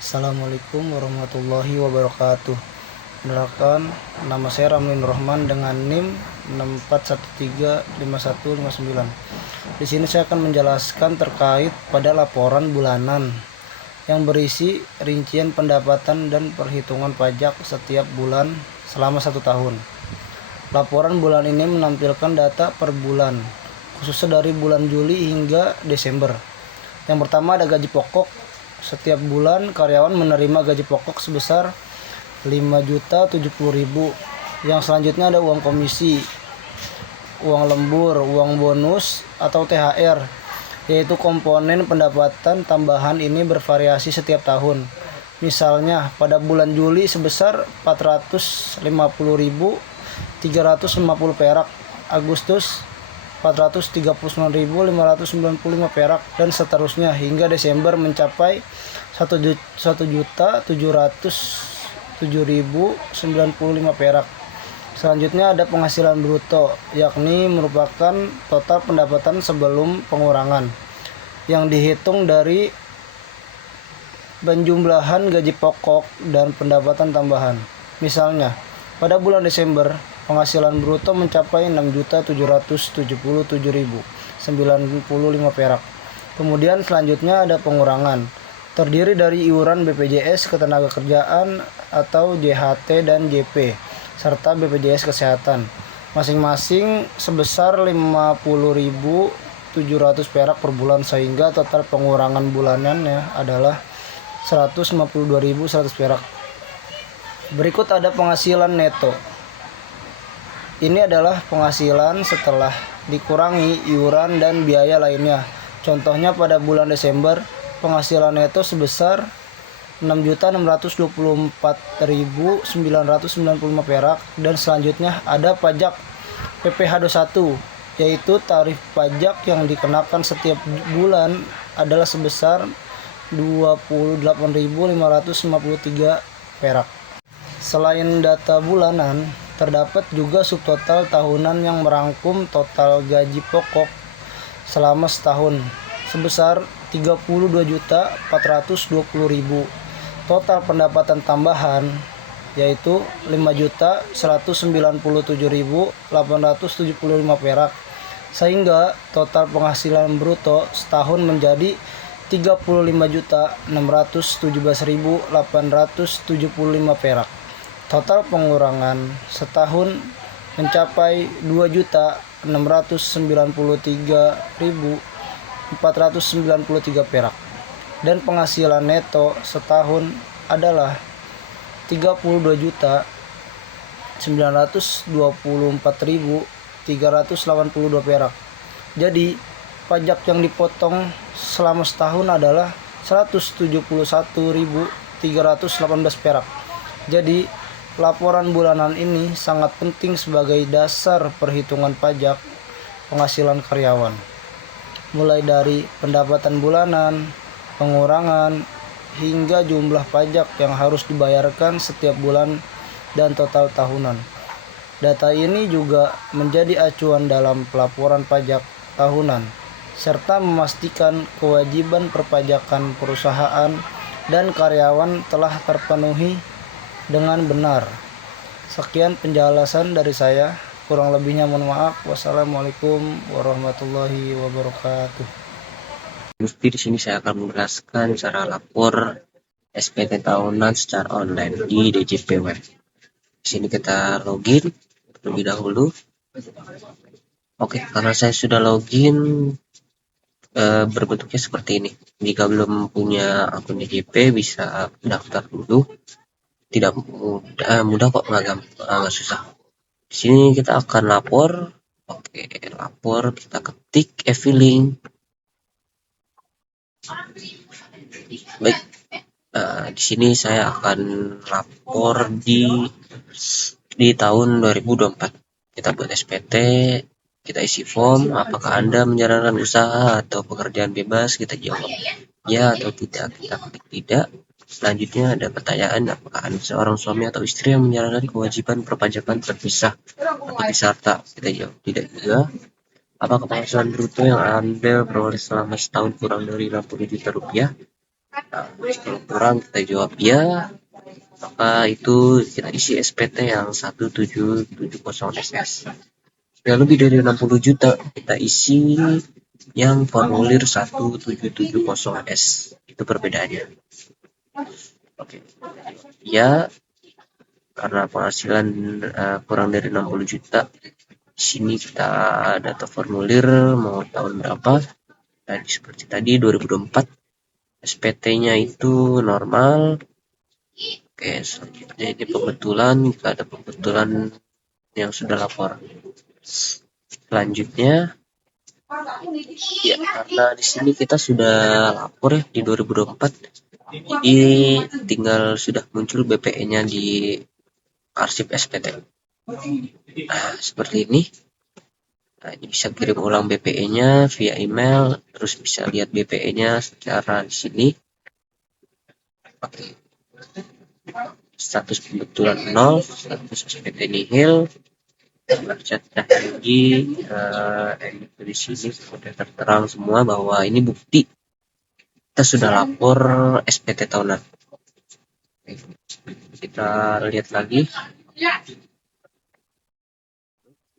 Assalamualaikum warahmatullahi wabarakatuh. Perkenalkan, nama saya Ramlin Rohman dengan NIM 64135159. Di sini saya akan menjelaskan terkait pada laporan bulanan yang berisi rincian pendapatan dan perhitungan pajak setiap bulan selama 1 tahun. Laporan bulan ini menampilkan data per bulan, khususnya dari bulan Juli hingga Desember. Yang pertama ada gaji pokok. Setiap bulan karyawan menerima gaji pokok sebesar 5.070.000. Yang selanjutnya ada uang komisi, uang lembur, uang bonus atau THR, yaitu komponen pendapatan tambahan ini bervariasi setiap tahun. Misalnya pada bulan Juli sebesar 450.350 perak, Agustus 439.595 perak, dan seterusnya hingga Desember mencapai 1.707.095 perak. Selanjutnya ada penghasilan bruto, yakni merupakan total pendapatan sebelum pengurangan yang dihitung dari penjumlahan gaji pokok dan pendapatan tambahan. Misalnya, pada bulan Desember penghasilan bruto mencapai 6.777.095 perak. Kemudian selanjutnya ada pengurangan, terdiri dari iuran BPJS Ketenagakerjaan atau JHT dan JP, serta BPJS Kesehatan, masing-masing sebesar 50.700 perak per bulan, sehingga total pengurangan bulanannya adalah 152.100 perak. Berikut ada penghasilan neto. Ini adalah penghasilan setelah dikurangi iuran dan biaya lainnya. Contohnya pada bulan Desember, penghasilan neto sebesar 6.624.995 perak, dan selanjutnya ada pajak PPh 21, yaitu tarif pajak yang dikenakan setiap bulan adalah sebesar 28.553 perak. Selain data bulanan, terdapat juga subtotal tahunan yang merangkum total gaji pokok selama setahun sebesar 32.420.000. Total pendapatan tambahan yaitu 5.197.875 perak, sehingga total penghasilan bruto setahun menjadi 35.617.875 perak. Total pengurangan setahun mencapai 2.693.493 perak, dan penghasilan neto setahun adalah 32.924.382 perak. Jadi pajak yang dipotong selama setahun adalah 171.318 perak. Jadi laporan bulanan ini sangat penting sebagai dasar perhitungan pajak penghasilan karyawan, mulai dari pendapatan bulanan, pengurangan, hingga jumlah pajak yang harus dibayarkan setiap bulan dan total tahunan. Data ini juga menjadi acuan dalam pelaporan pajak tahunan, serta memastikan kewajiban perpajakan perusahaan dan karyawan telah terpenuhi dengan benar. Sekian penjelasan dari saya, kurang lebihnya mohon maaf. Wassalamualaikum warahmatullahi wabarakatuh. Di sini saya akan menjelaskan cara lapor SPT tahunan secara online di DJP Web. Di sini kita login terlebih dahulu. Oke, karena saya sudah login, berbentuknya seperti ini. Jika belum punya akun DJP bisa daftar dulu. Tidak mudah kok, nggak susah. Di sini kita akan lapor. Oke, lapor, kita ketik e-filing. Baik, di sini saya akan lapor di tahun 2024. Kita buat SPT, kita isi form. Apakah Anda menjalankan usaha atau pekerjaan bebas? Kita jawab ya atau tidak. Kita klik tidak. Selanjutnya ada pertanyaan, apakah Anda seorang suami atau istri yang menjalankan kewajiban perpajakan terpisah atau disarta? Kita jawab tidak juga. Apakah penghasilan bruto yang Anda peroleh selama setahun kurang dari 60 juta rupiah? Nah, kalau kurang kita jawab ya, maka itu kita isi SPT yang 1770SS. Sudah lebih dari 60 juta, kita isi yang formulir 1770S. Itu perbedaannya. Oke. Ya, karena penghasilan kurang dari 60 juta, di sini kita data formulir mau tahun berapa. Tadi seperti tadi 2024, SPT-nya itu normal. Oke, selanjutnya ini pembetulan, kita ada pembetulan yang sudah lapor. Selanjutnya, ya karena di sini kita sudah lapor ya di 2024, jadi tinggal sudah muncul BPE-nya di arsip SPT. Nah, seperti ini. Nah, ini bisa kirim ulang BPE-nya via email, terus bisa lihat BPE-nya secara di sini. Oke. Status pembetulan 0, status SPT nihil, cat lagi di sini sudah terterang semua bahwa ini bukti kita sudah lapor SPT tahunan. Oke. Kita lihat lagi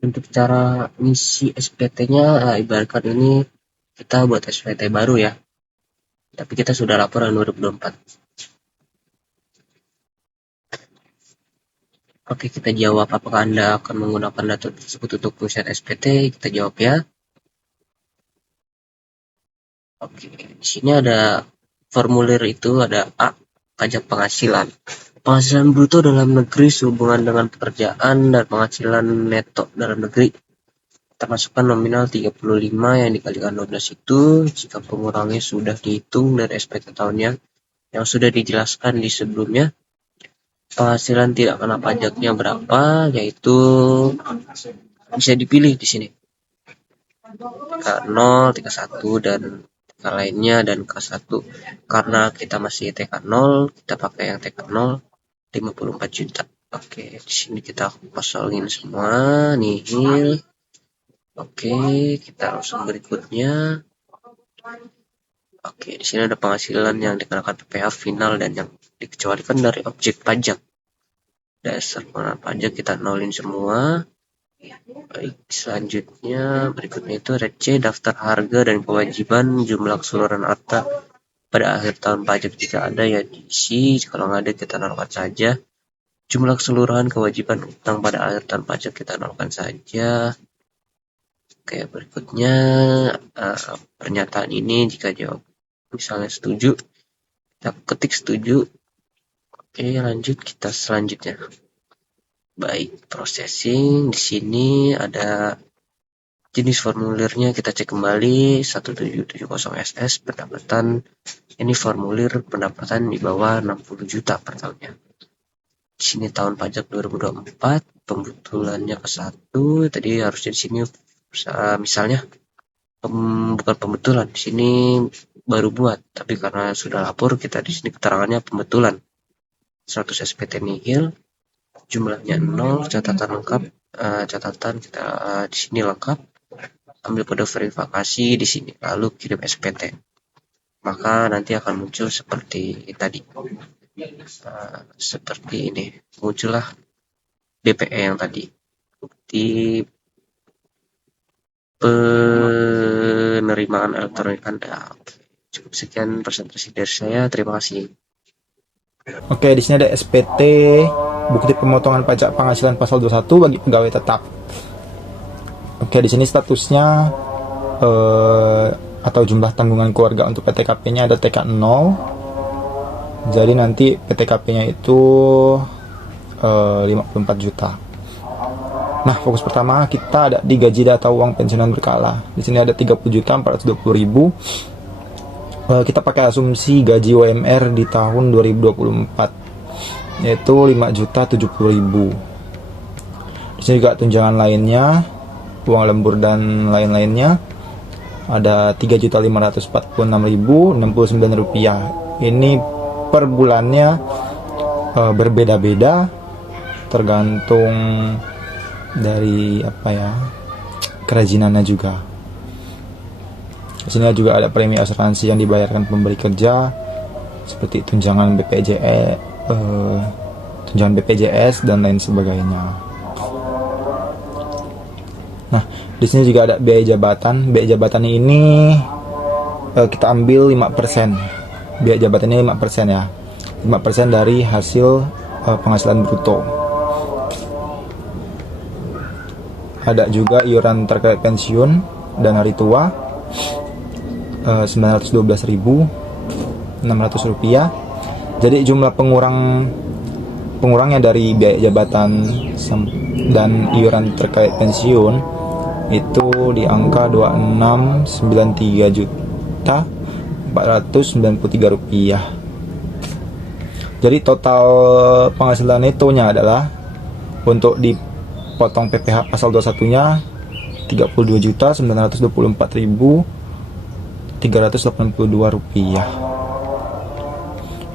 untuk cara ngisi SPT-nya. Ibaratkan ini kita buat SPT baru ya, tapi kita sudah laporan 2024. Oke, kita jawab apakah Anda akan menggunakan data tersebut untuk pengisian SPT. Kita jawab ya. Oke, di sini ada formulir itu, ada A, pajak penghasilan. Penghasilan bruto dalam negeri sehubungan dengan pekerjaan dan penghasilan neto dalam negeri. Kita masukkan nominal 35 yang dikalikan 12 itu jika pengurangnya sudah dihitung dari SPT tahunnya yang sudah dijelaskan di sebelumnya. Penghasilan tidak kena pajaknya berapa, yaitu bisa dipilih di sini. TK0, TK1 dan TK lainnya dan K1. Karena kita masih TK0, kita pakai yang TK0 54 juta. Oke, di sini kita kosongin semua, nihil. Oke, kita langsung berikutnya. Oke, di sini ada penghasilan yang dikenakan PPh final dan yang dikecualikan dari objek pajak. Dasar pengenaan pajak kita nolin semua. Baik, selanjutnya berikutnya itu RC daftar harga dan kewajiban jumlah keseluruhan harta pada akhir tahun pajak. Jika ada ya diisi, kalau nggak ada kita nolkan saja. Jumlah keseluruhan kewajiban utang pada akhir tahun pajak kita nolkan saja. Oke, berikutnya pernyataan ini jika jawab misalnya setuju, kita ketik setuju. Oke, lanjut kita selanjutnya. Baik, processing. Di sini ada jenis formulirnya, kita cek kembali 1770SS pendapatan. Ini formulir pendapatan di bawah 60 juta per tahunnya. Di sini tahun pajak 2024, pembetulannya ke 1. Tadi harusnya di sini misalnya bukan pembetulan, di sini baru buat, tapi karena sudah lapor kita di sini keterangannya pembetulan. 100 SPT nihil, jumlahnya 0, catatan lengkap, catatan kita di sini lengkap. Ambil kode verifikasi di sini, lalu kirim SPT. Maka nanti akan muncul seperti tadi. Seperti ini, muncullah BPE yang tadi. Bukti penerimaan elektronik Anda. Cukup sekian presentasi dari saya. Terima kasih. Oke, di sini ada SPT bukti pemotongan pajak penghasilan pasal 21 bagi pegawai tetap. Oke, di sini statusnya atau jumlah tanggungan keluarga untuk PTKP-nya ada TK 0. Jadi nanti PTKP-nya itu 54 juta. Nah, fokus pertama kita ada di gaji data uang pensiunan berkala. Di sini ada 30.420.000. Kita pakai asumsi gaji UMR di tahun 2024 yaitu 5.070.000. Di sini juga tunjangan lainnya, uang lembur dan lain-lainnya ada 3.546.069 rupiah. Ini per bulannya berbeda-beda tergantung dari kerajinannya juga. Di sini juga ada premi asuransi yang dibayarkan pemberi kerja seperti tunjangan tunjangan BPJS dan lain sebagainya. Nah, di sini juga ada biaya jabatan. Biaya jabatan ini kita ambil 5%. Biaya jabatannya 5% ya. 5% dari hasil penghasilan bruto. Ada juga iuran terkait pensiun dan hari tua, 912.600 rupiah. Jadi jumlah pengurangnya dari biaya jabatan dan iuran terkait pensiun itu di angka 2693.493 rupiah. Jadi total penghasilan netonya adalah untuk dipotong PPh pasal 21-nya 32.924.382 rupiah.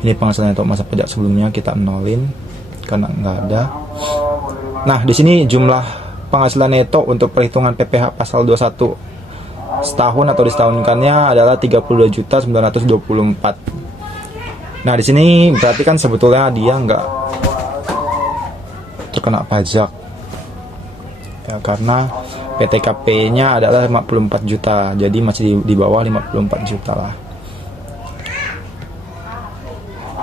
Ini penghasilan neto masa pajak sebelumnya, kita nolin karena nggak ada. Nah, di sini jumlah penghasilan neto untuk perhitungan PPh pasal 21 setahun atau disetahunkannya adalah 32.924. Nah, di sini berarti kan sebetulnya dia nggak terkena pajak ya, karena PTKP-nya adalah 54 juta, jadi masih di bawah 54 juta lah.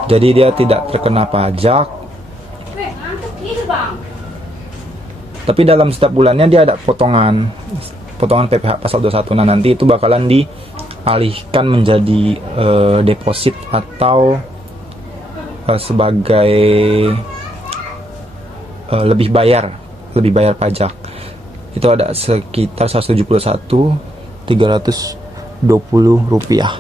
Jadi dia tidak terkena pajak. Tapi dalam setiap bulannya dia ada potongan PPh pasal 21. Nah, nanti itu bakalan dialihkan menjadi deposit atau sebagai lebih bayar pajak. Itu ada sekitar 171.320 rupiah.